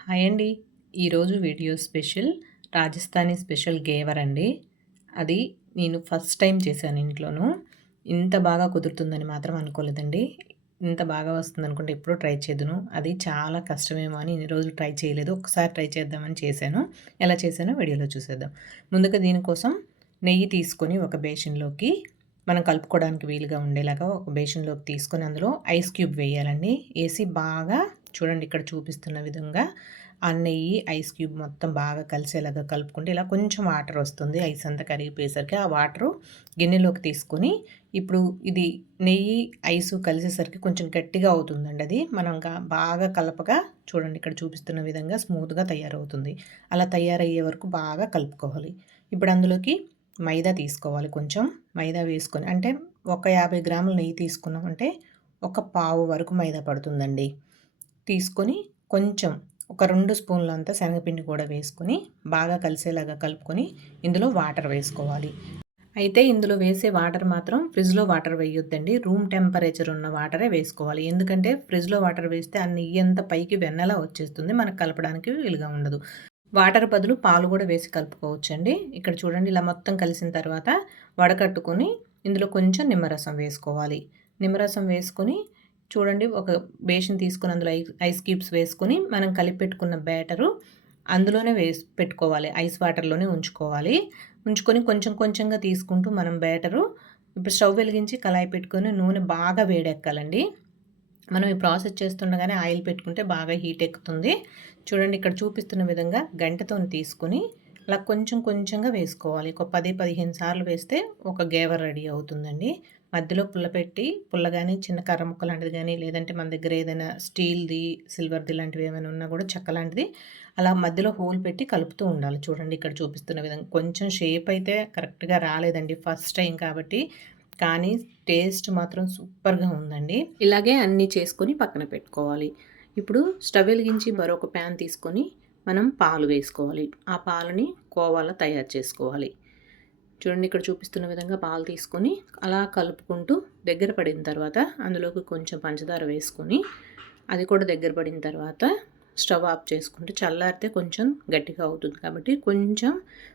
Hi అండి. ఈరోజు video special Rajasthani special gave our అండి. అది నేను ఫస్ట్ టైం చేశాను ఇంట్లోను. ఇంత బాగా కుదురుతుందని మాత్రం అనుకోలేదండి. ఇంత బాగా వస్తుందనుకుంటే ఎప్పుడూ ట్రై చేదును. అది చాలా కష్టమేమో అని ఇన్ని రోజులు ట్రై చేయలేదు. ఒక్కసారి ట్రై చేద్దామని చేశాను. ఎలా చేశానో వీడియోలో చూసేద్దాం. ముందుగా దీనికోసం నెయ్యి తీసుకొని ఒక బేషన్‌లోకి మనం కలుపుకోవడానికి వీలుగా ఉండేలాగా ఒక బేషన్‌లోకి తీసుకొని అందులో ఐస్ క్యూబ్ వేయాలండి. ఏసి బాగా చూడండి ఇక్కడ చూపిస్తున్న విధంగా ఆ నెయ్యి, ఐస్ క్యూబ్ మొత్తం బాగా కలిసేలాగా కలుపుకుంటే ఇలా కొంచెం వాటర్ వస్తుంది. ఐస్ అంతా కరిగిపోయేసరికి ఆ వాటరు గిన్నెలోకి తీసుకొని ఇప్పుడు ఇది నెయ్యి, ఐసు కలిసేసరికి కొంచెం గట్టిగా అవుతుందండి అది. మనం బాగా కలపగా చూడండి ఇక్కడ చూపిస్తున్న విధంగా స్మూత్‌గా తయారవుతుంది. అలా తయారయ్యే వరకు బాగా కలుపుకోవాలి. ఇప్పుడు అందులోకి మైదా తీసుకోవాలి కొంచెం. మైదా వేసుకొని అంటే ఒక 50 గ్రాముల నెయ్యి తీసుకున్నామంటే ఒక పావు వరకు మైదా పడుతుందండి. తీసుకొని కొంచెం ఒక 2 స్పూన్లంతా శనగపిండి కూడా వేసుకొని బాగా కలిసేలాగా కలుపుకొని ఇందులో వాటర్ వేసుకోవాలి. అయితే ఇందులో వేసే వాటర్ మాత్రం ఫ్రిడ్జ్‌లో వాటర్ వేయొద్దండి. రూమ్ టెంపరేచర్ ఉన్న వాటరే వేసుకోవాలి. ఎందుకంటే ఫ్రిడ్జ్‌లో వాటర్ వేస్తే ఆ నెయ్యంతా పైకి వెన్నలా వచ్చేస్తుంది. మనకు కలపడానికి వీలుగా ఉండదు. వాటర్ బదులు పాలు కూడా వేసి కలుపుకోవచ్చండి. ఇక్కడ చూడండి ఇలా మొత్తం కలిసిన తర్వాత వడకట్టుకొని ఇందులో కొంచెం నిమ్మరసం వేసుకోవాలి. నిమ్మరసం వేసుకొని చూడండి ఒక బేషన్ తీసుకొని అందులో ఐస్ క్యూబ్స్ వేసుకొని మనం కలిపి పెట్టుకున్న బ్యాటరు అందులోనే పెట్టుకోవాలి. ఐస్ వాటర్‌లోనే ఉంచుకోవాలి. ఉంచుకొని కొంచెం కొంచెంగా తీసుకుంటూ మనం బ్యాటరు ఇప్పుడు స్టవ్ వెలిగించి కళాయి పెట్టుకొని నూనె బాగా వేడెక్కాలండి. మనం ఈ ప్రాసెస్ చేస్తుండగానే ఆయిల్ పెట్టుకుంటే బాగా హీట్ ఎక్కుతుంది. చూడండి ఇక్కడ చూపిస్తున్న విధంగా గంటెతోని తీసుకొని అలా కొంచెం కొంచెంగా వేసుకోవాలి. ఒక 10, 15 సార్లు వేస్తే ఒక గేవర్ రెడీ అవుతుందండి. మధ్యలో పుల్ల పెట్టి పుల్ల గాని, చిన్న కర్ర ముక్క లాంటిది గాని, లేదంటే మన దగ్గర ఏదైనా స్టీల్‌ది, సిల్వర్‌ది లాంటివి ఏమైనా ఉన్నా కూడా చెక్క లాంటిది అలా మధ్యలో హోల్ పెట్టి కలుపుతూ ఉండాలి. చూడండి ఇక్కడ చూపిస్తున్న విధంగా. కొంచెం షేప్ అయితే కరెక్ట్‌గా రాలేదండి ఫస్ట్ టైం కాబట్టి. కానీ టేస్ట్ మాత్రం సూపర్‌గా ఉందండి. ఇలాగే అన్నీ చేసుకొని పక్కన పెట్టుకోవాలి. ఇప్పుడు స్టవ్ వెలిగించి మరొక ప్యాన్ తీసుకొని మనం పాలు వేసుకోవాలి. ఆ పాలని కోవాలా తయారు చేసుకోవాలి. చూడండి ఇక్కడ చూపిస్తున్న విధంగా పాలు తీసుకొని అలా కలుపుకుంటూ దగ్గర పడిన తర్వాత అందులోకి కొంచెం పంచదార వేసుకొని అది కూడా దగ్గర పడిన తర్వాత స్టవ్ ఆఫ్ చేసుకుంటే చల్లారితే కొంచెం గట్టిగా అవుతుంది కాబట్టి కొంచెం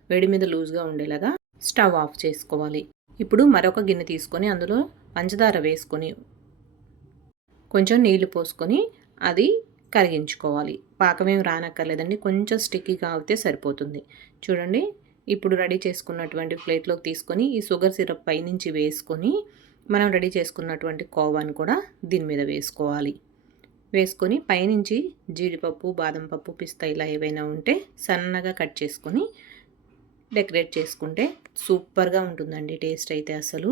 వేడి మీద లూజ్గా ఉండేలాగా స్టవ్ ఆఫ్ చేసుకోవాలి. ఇప్పుడు మరొక గిన్నె తీసుకొని అందులో పంచదార వేసుకొని కొంచెం నీళ్లు పోసుకొని అది కరిగించుకోవాలి. పాకమేం రానక్కర్లేదండి. కొంచెం స్టిక్కీగా అవుతే సరిపోతుంది. చూడండి ఇప్పుడు రెడీ చేసుకున్నటువంటి ప్లేట్లోకి తీసుకొని ఈ షుగర్ సిరప్ పైనుంచి వేసుకొని మనం రెడీ చేసుకున్నటువంటి కోవాని కూడా దీని మీద వేసుకోవాలి. వేసుకొని పైనుంచి జీడిపప్పు, బాదం పప్పు, పిస్తా ఇలా ఏవైనా ఉంటే సన్నగా కట్ చేసుకొని డెకరేట్ చేసుకుంటే సూపర్‌గా ఉంటుందండి టేస్ట్ అయితే అసలు.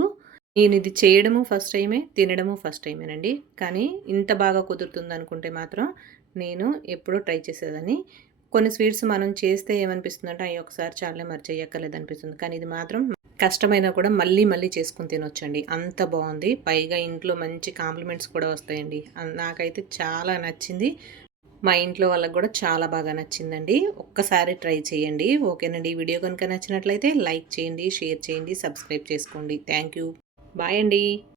నేను ఇది చేయడము ఫస్ట్ టైమే, తినడము ఫస్ట్ టైమేనండి. కానీ ఇంత బాగా కుదురుతుందనుకుంటే మాత్రం నేను ఎప్పుడూ ట్రై చేసేదాన్ని. కొన్ని స్వీట్స్ మనం చేస్తే ఏమనిపిస్తుందంటే అయ్యో! ఒకసారి చాలులే మరి చెయ్యక్కర్లేదనిపిస్తుంది. కానీ ఇది మాత్రం కష్టమైనా కూడా మళ్ళీ మళ్ళీ చేసుకొని తినొచ్చండి. అంత బావుంది. పైగా ఇంట్లో మంచి కాంప్లిమెంట్స్ కూడా వస్తాయండి. నాకైతే చాలా నచ్చింది. మా ఇంట్లో వాళ్ళకి కూడా చాలా బాగా నచ్చిందండి. ఒక్కసారి ట్రై చేయండి. ఓకేనండి. ఈ వీడియో కనుక నచ్చినట్లయితే లైక్ చేయండి, షేర్ చేయండి, సబ్స్క్రైబ్ చేసుకోండి. Thank you. బాయ్ అండి.